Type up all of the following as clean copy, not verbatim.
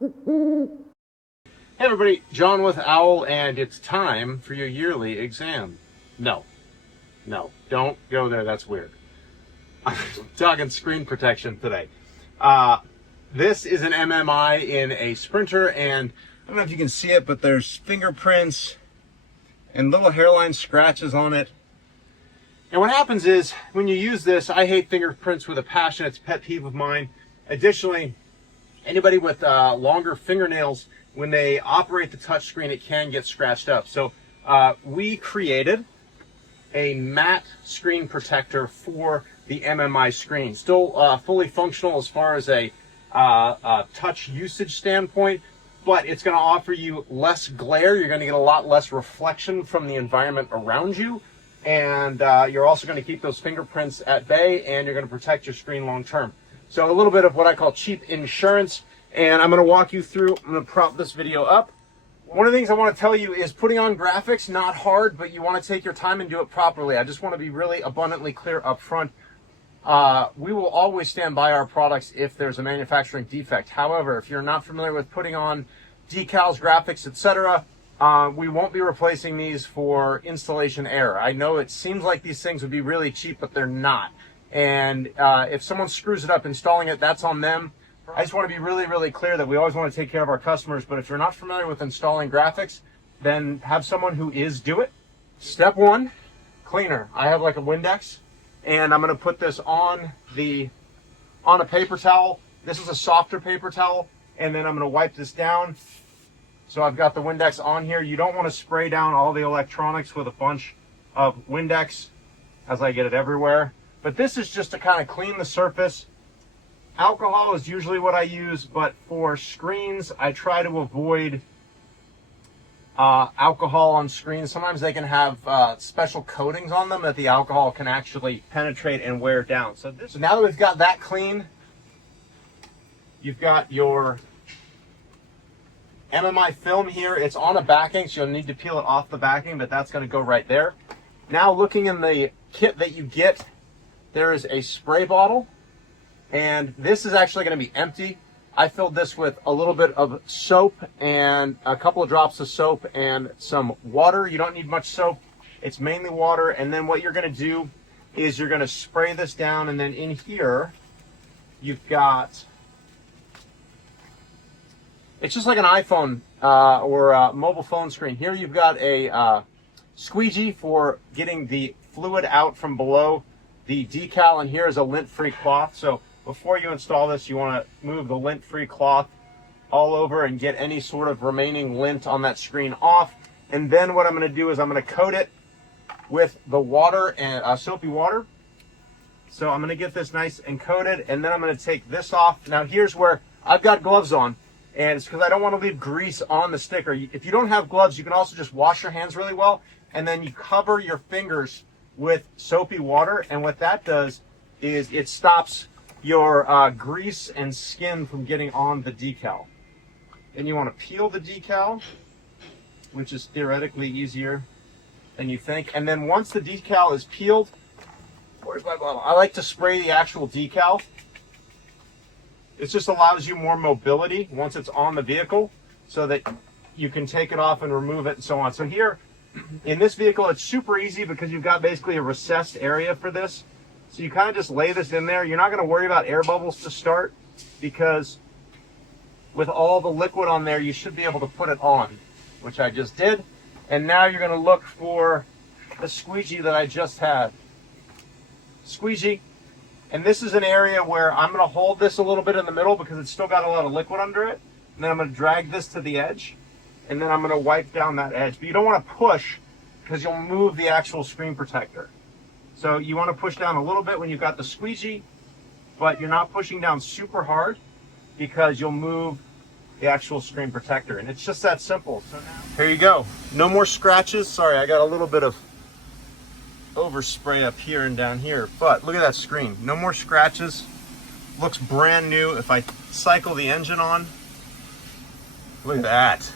Hey everybody, John with Owl, and it's time for your yearly exam. No, don't go there, that's weird. I'm talking screen protection today. This is an MMI in a Sprinter, and I don't know if you can see it, but there's fingerprints and little hairline scratches on it. And what happens is, when you use this, I hate fingerprints with a passion, it's a pet peeve of mine. Additionally, anybody with longer fingernails, when they operate the touchscreen, it can get scratched up. So we created a matte screen protector for the MMI screen. Still fully functional as far as a touch usage standpoint, but it's going to offer you less glare. You're going to get a lot less reflection from the environment around you. And you're also going to keep those fingerprints at bay, and you're going to protect your screen long term. So a little bit of what I call cheap insurance. And I'm going to walk you through, I'm going to prop this video up. One of the things I want to tell you is putting on graphics, not hard, but you want to take your time and do it properly. I just want to be really abundantly clear up front. We will always stand by our products if there's a manufacturing defect. However, if you're not familiar with putting on decals, graphics, etc., we won't be replacing these for installation error. I know it seems like these things would be really cheap, but they're not. And if someone screws it up installing it, that's on them. I just want to be really, really clear that we always want to take care of our customers, but if you're not familiar with installing graphics, then have someone who is do it. Step one, cleaner. I have like a Windex, and I'm going to put this on a paper towel. This is a softer paper towel, and then I'm going to wipe this down. So I've got the Windex on here. You don't want to spray down all the electronics with a bunch of Windex, as I get it everywhere. But this is just to kind of clean the surface. Alcohol is usually what I use, but for screens, I try to avoid alcohol on screens. Sometimes they can have special coatings on them that the alcohol can actually penetrate and wear down. So now that we've got that clean, you've got your MMI film here. It's on a backing, so you'll need to peel it off the backing, but that's going to go right there. Now, looking in the kit that you get, there is a spray bottle. And this is actually going to be empty. I filled this with a little bit of soap and a couple of drops of soap and some water. You don't need much soap. It's mainly water. And then what you're going to do is you're going to spray this down. And then in here, you've got, it's just like an iPhone or a mobile phone screen. Here you've got a squeegee for getting the fluid out from below the decal. And here is a lint-free cloth. So before you install this, you want to move the lint-free cloth all over and get any sort of remaining lint on that screen off. And then what I'm going to do is I'm going to coat it with the water and soapy water. So I'm going to get this nice and coated, and then I'm going to take this off. Now here's where I've got gloves on, and it's because I don't want to leave grease on the sticker. If you don't have gloves, you can also just wash your hands really well, and then you cover your fingers with soapy water. And what that does is it stops your grease and skin from getting on the decal. And you want to peel the decal, which is theoretically easier than you think. And then once the decal is peeled, where's my bottle? I like to spray the actual decal. It just allows you more mobility once it's on the vehicle, so that you can take it off and remove it and so on. So here in this vehicle, it's super easy because you've got basically a recessed area for this. So you kind of just lay this in there. You're not going to worry about air bubbles to start, because with all the liquid on there, you should be able to put it on, which I just did. And now you're going to look for the squeegee that I just had. Squeegee. And this is an area where I'm going to hold this a little bit in the middle because it's still got a lot of liquid under it. And then I'm going to drag this to the edge, and then I'm going to wipe down that edge. But you don't want to push, because you'll move the actual screen protector. So you want to push down a little bit when you've got the squeegee, but you're not pushing down super hard, because you'll move the actual screen protector. And it's just that simple. So now, here you go. No more scratches. Sorry, I got a little bit of overspray up here and down here, but look at that screen. No more scratches. Looks brand new. If I cycle the engine on, look at that.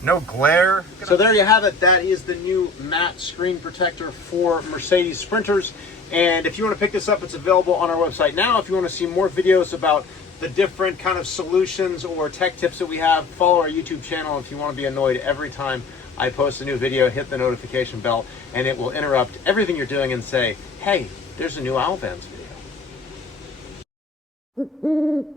No glare. So there you have it. That is the new matte screen protector for Mercedes Sprinters. And if you want to pick this up, it's available on our website now. If you want to see more videos about the different kind of solutions or tech tips that we have, follow our YouTube channel if you want to be annoyed every time I post a new video. Hit the notification bell, and it will interrupt everything you're doing and say, hey, there's a new Owl Bands video.